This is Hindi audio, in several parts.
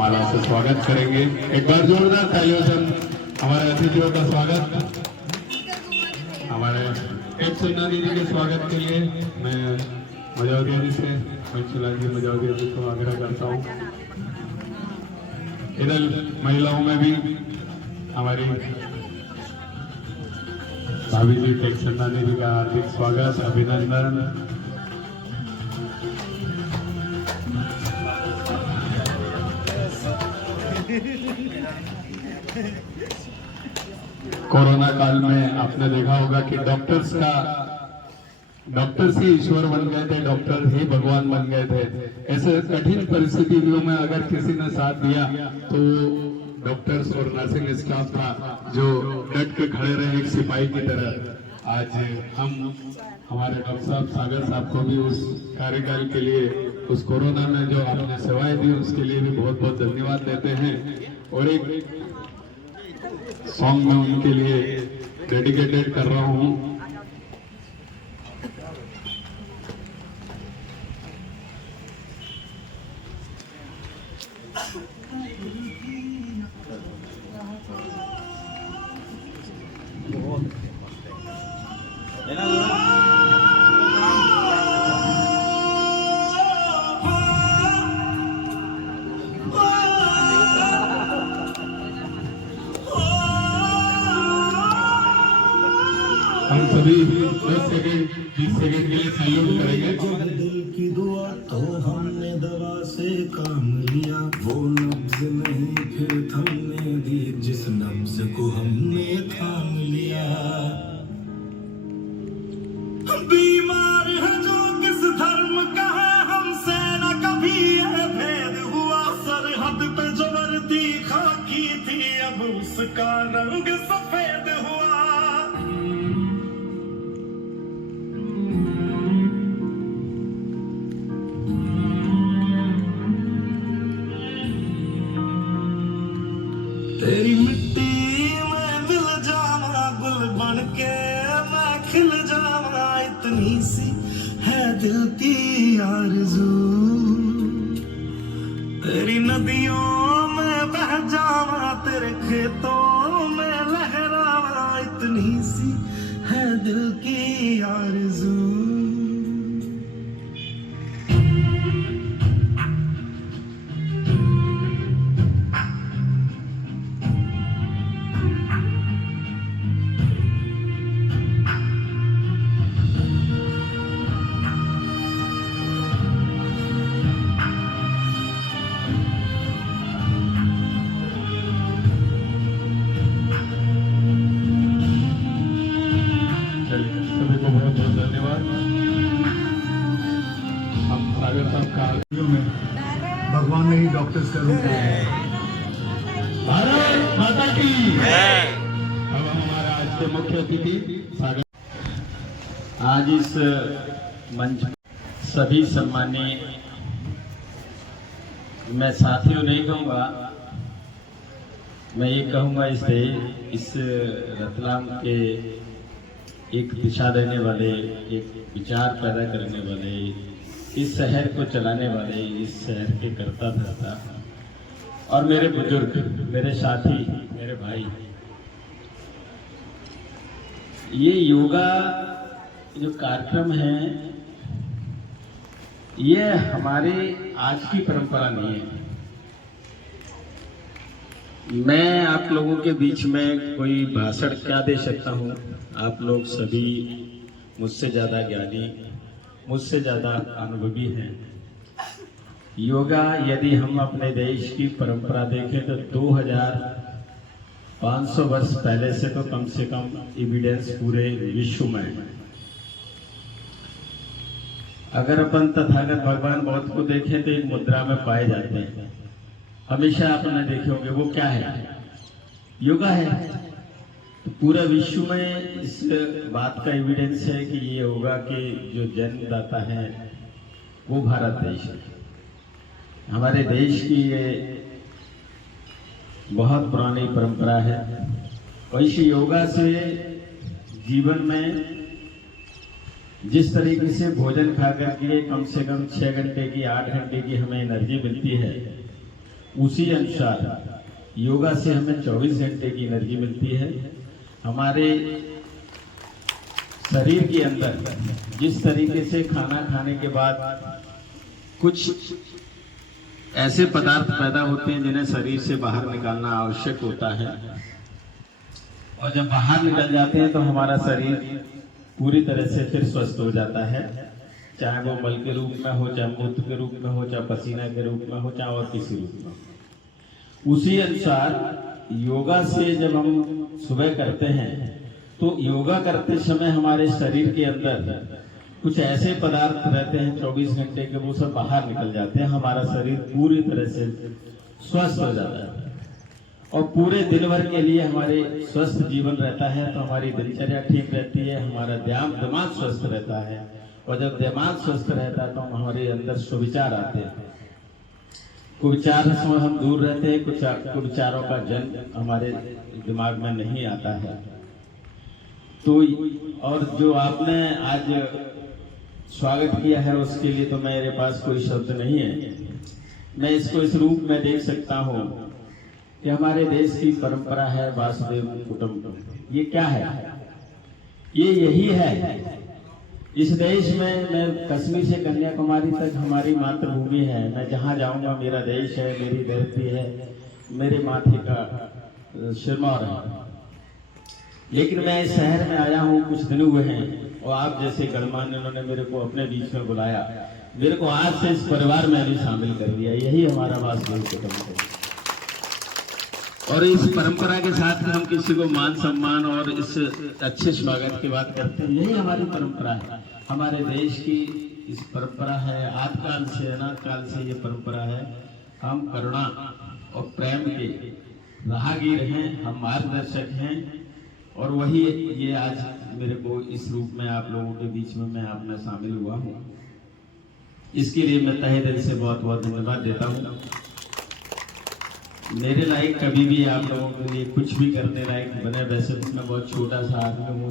माला से स्वागत करेंगे। एक बार जोरदार तालियों से हमारे अतिथियों का स्वागत। हमारे एक सुन्ना दीदी के स्वागत के लिए मैं मजावदिया जी से मंचुला जी मजावदिया जी को आग्रह करता हूँ। इधर महिलाओं में भी हमारी भाभी जी टेक सुन्ना दीदी का हार्दिक स्वागत, अभिनंदन। कोरोना काल में आपने देखा होगा कि डॉक्टर्स ही ईश्वर बन गए थे, डॉक्टर ही भगवान बन गए थे। ऐसे कठिन परिस्थितियों में अगर किसी ने साथ दिया तो डॉक्टर्स और नर्सिंग स्टाफ था जो डट के खड़े रहे एक सिपाही की तरह। आज हम हमारे डॉक्टर साहब सागर साहब को भी उस कार्यकाल के लिए, उस कोरोना में जो आपने सेवाएं दी उसके लिए भी बहुत बहुत धन्यवाद देते हैं। और एक सॉन्ग में उनके लिए डेडिकेटेड कर रहा हूँ। हम सभी 10 सेकंड 20 सेकंड के लिए सैल्यूट करेंगे। दिल की दुआ तो हमने दवा से काम लिया, वो नब्ज नहीं फिर थमने दी जिस नब्ज को हमने थाम लिया। बीमार है जो किस धर्म का है, हमसे न कभी यह भेद हुआ। सरहद पे जो वर्दी खाकी थी अब उसका रंग सफेद हुआ। तेरी मिट्टी में मिल जाना, गुल बन के मैं खिल जाना, इतनी सी है दिल की आरज़ू। तेरी नदियों में बह जाना, तेरे खेतों में लहराना, इतनी सी है दिल की आरज़ू। चलिए, सभी को बहुत बहुत धन्यवाद। हम सागर साहब का में भगवान ने ही डॉक्टर्स का रूप दिया है। भारत माता की अब हमारा आज के मुख्य अतिथि सागर। आज इस मंच पर सभी सम्मानीय, मैं साथियों नहीं कहूँगा, मैं ये कहूँगा इस रतलाम के एक दिशा देने वाले, एक विचार पैदा करने वाले, इस शहर को चलाने वाले, इस शहर के कर्ता धर्ता और मेरे बुजुर्ग, मेरे साथी, मेरे भाई, ये योगा जो कार्यक्रम है ये हमारे आज की परंपरा नहीं है। मैं आप लोगों के बीच में कोई भाषण क्या दे सकता हूँ? आप लोग सभी मुझसे ज़्यादा ज्ञानी, मुझसे ज़्यादा अनुभवी हैं। योगा यदि हम अपने देश की परंपरा देखें तो 2500 वर्ष पहले से तो कम से कम एविडेंस पूरे विश्व में है। अगर अपन तथागत भगवान बौद्ध को देखें तो एक मुद्रा में पाए जाते हैं, हमेशा आपने देखे होंगे, वो क्या है? योगा है। तो पूरा विश्व में इस बात का एविडेंस है कि ये योगा के जो जन्मदाता है वो भारत देश है। हमारे देश की ये बहुत पुरानी परंपरा है। और इस योगा से जीवन में जिस तरीके से भोजन खा करके कम से कम 6 घंटे की 8 घंटे की हमें एनर्जी मिलती है, उसी अनुसार योगा से हमें 24 घंटे की एनर्जी मिलती है। हमारे शरीर के अंदर जिस तरीके से खाना खाने के बाद कुछ ऐसे पदार्थ पैदा होते हैं जिन्हें शरीर से बाहर निकालना आवश्यक होता है, और जब बाहर निकल जाते हैं तो हमारा शरीर पूरी तरह से फिर स्वस्थ हो जाता है, चाहे वो मल के रूप में हो, चाहे मूत्र के रूप में हो, चाहे पसीना के रूप में हो, चाहे और किसी रूप में। उसी अनुसार योगा से जब हम सुबह करते हैं तो योगा करते समय हमारे शरीर के अंदर कुछ ऐसे पदार्थ रहते हैं 24 घंटे के, वो सब बाहर निकल जाते हैं, हमारा शरीर पूरी तरह से स्वस्थ हो जाता है और पूरे दिन भर के लिए हमारे स्वस्थ जीवन रहता है। तो हमारी दिनचर्या ठीक रहती है, हमारा दिमाग स्वस्थ रहता है, और जब दिमाग स्वस्थ रहता है तो हमारे अंदर सुविचार आते हैं। कुविचार से हम दूर रहते हैं, कुविचारों का जन्म हमारे दिमाग में नहीं आता है। तो और जो आपने आज स्वागत किया है उसके लिए तो मेरे पास कोई शब्द नहीं है। मैं इसको इस रूप में देख सकता हूँ कि हमारे देश की परंपरा है वासुदेव कुटुंबकम। ये क्या है? ये यही है। इस देश में, मैं कश्मीर से कन्याकुमारी तक हमारी मातृभूमि है। मैं जहाँ जाऊँगा मेरा देश है, मेरी धरती है, मेरे माथे का सिरमौर है। लेकिन मैं इस शहर में आया हूँ, कुछ दिन हुए हैं, और आप जैसे गणमान्य उन्होंने मेरे को अपने बीच में बुलाया, मेरे को आज से इस परिवार में भी शामिल कर लिया। यही हमारा वासुदेव कुटुंबकम है। और इस परंपरा के साथ हम किसी को मान सम्मान और इस अच्छे स्वागत की बात करते हैं। यही हमारी परंपरा है, हमारे देश की इस परंपरा है। आदिकाल से, अनाथ काल से ये परंपरा है। हम करुणा और प्रेम के राहगीर हैं, हम मार्गदर्शक हैं, और वही ये आज मेरे को इस रूप में आप लोगों के बीच में मैं आप में शामिल हुआ हूँ। इसके लिए मैं तहे दिल से बहुत बहुत धन्यवाद देता हूँ। मेरे लायक कभी भी आप लोगों के लिए कुछ भी करने लायक बने, वैसे मैं बहुत छोटा सा आदमी हूँ,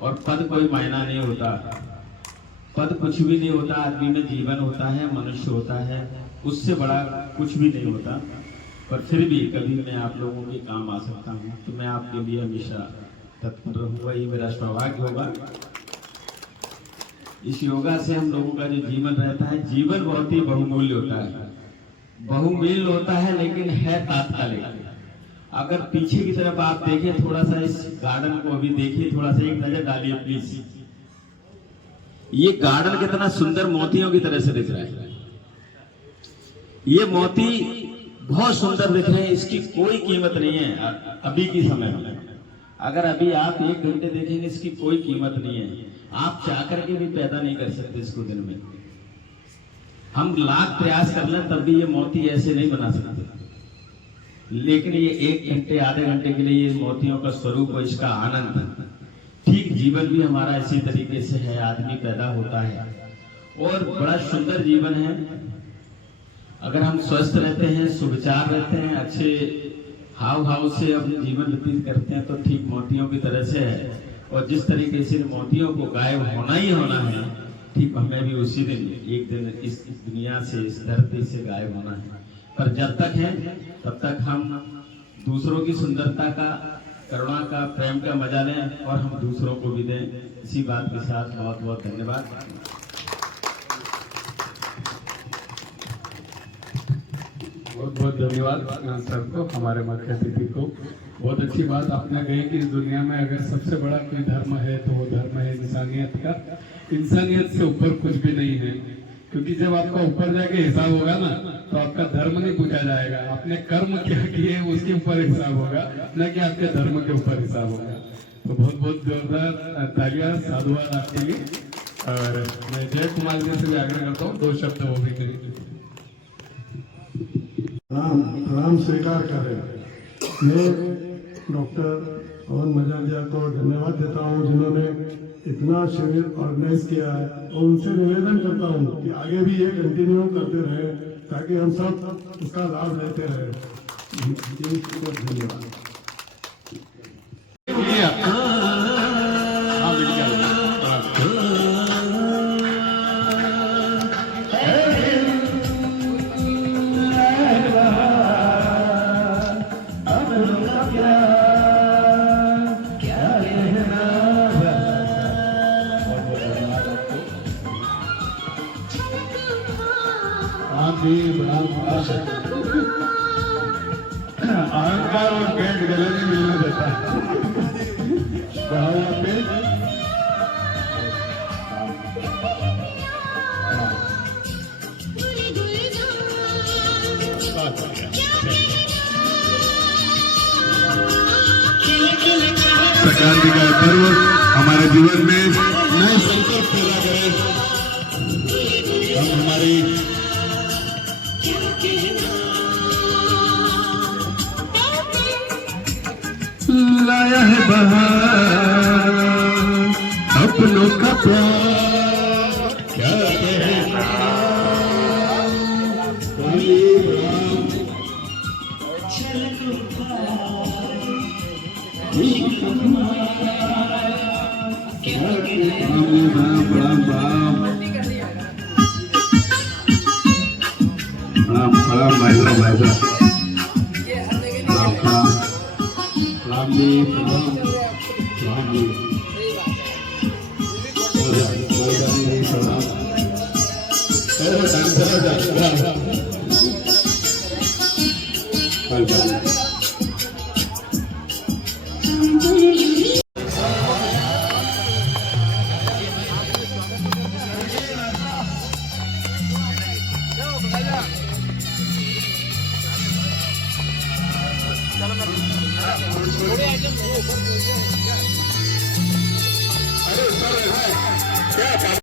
और पद कोई मायना नहीं होता, पद कुछ भी नहीं होता। आदमी में जीवन होता है, मनुष्य होता है, उससे बड़ा कुछ भी नहीं होता। पर फिर भी कभी मैं आप लोगों के काम आ सकता हूँ, तो मैं आपके लिए हमेशा तत्पर रहूंगा, ये मेरा सौभाग्य होगा। इस योगा से हम लोगों का जो जीवन रहता है, जीवन बहुत ही बहुमूल्य होता है, बहुमूल्य होता है, लेकिन है तात्कालिक। अगर पीछे की तरफ आप देखें, थोड़ा सा इस गार्डन को अभी देखिए, थोड़ा सा एक नजर डालिए प्लीज। ये गार्डन कितना सुंदर मोतियों की तरह से दिख रहा है। ये मोती बहुत सुंदर दिख रहे हैं, इसकी कोई कीमत नहीं है अभी की समय में। अगर अभी आप 1 घंटे देखेंगे, इसकी कोई कीमत नहीं है। आप चाह करके भी पैदा नहीं कर सकते इसको दिन में। हम लाख प्रयास कर लें तब भी ये मोती ऐसे नहीं बना सकते, लेकिन ये 1 घंटे आधे घंटे के लिए ये मोतियों का स्वरूप और इसका आनंद। ठीक जीवन भी हमारा इसी तरीके से है, आदमी पैदा होता है और बड़ा सुंदर जीवन है। अगर हम स्वस्थ रहते हैं, सुविचार रहते हैं, अच्छे हाव भाव से अपने जीवन व्यतीत करते हैं, तो ठीक मोतियों की तरह से है। और जिस तरीके से मोतियों को गायब होना ही होना है, ठीक हमें भी उसी दिन एक दिन इस दुनिया से, इस धरती से गायब होना है। पर जब तक है तब तक हम दूसरों की सुंदरता का, करुणा का, प्रेम का मजा लें और हम दूसरों को भी दें। इसी बात के साथ बहुत बहुत धन्यवाद। बहुत बहुत धन्यवाद सर को, हमारे मुख्य अतिथि को। बहुत अच्छी बात आपने कही कि इस दुनिया में अगर सबसे बड़ा कोई धर्म है तो वो धर्म है इंसानियत का। इंसानियत से ऊपर कुछ भी नहीं है, क्योंकि जब आपका ऊपर जाके हिसाब होगा ना, तो आपका धर्म नहीं पूछा जाएगा, आपने कर्म क्या किए उसके ऊपर हिसाब होगा, न कि आपके धर्म के ऊपर हिसाब होगा। तो बहुत बहुत जोरदार तालियां, साधुवाद आपके लिए। और मैं जय कुमार जी से भी आग्रह करता हूँ 2 शब्द वो भी करें। प्रणाम स्वीकार करें। मैं डॉक्टर पवन मजाजिया को धन्यवाद देता हूं, जिन्होंने इतना शिविर ऑर्गेनाइज किया है, और उनसे निवेदन करता हूं कि आगे भी ये कंटिन्यू करते रहे, ताकि हम सब इसका लाभ लेते रहे। धन्यवाद। अहंकार और पेट गले नहीं मिलने देता है। संक्रांति का पर्व हमारे जीवन में नए संकल्प पैदा करे। हम हमारी लाया है बहार अपनों का प्यार, क्या कहना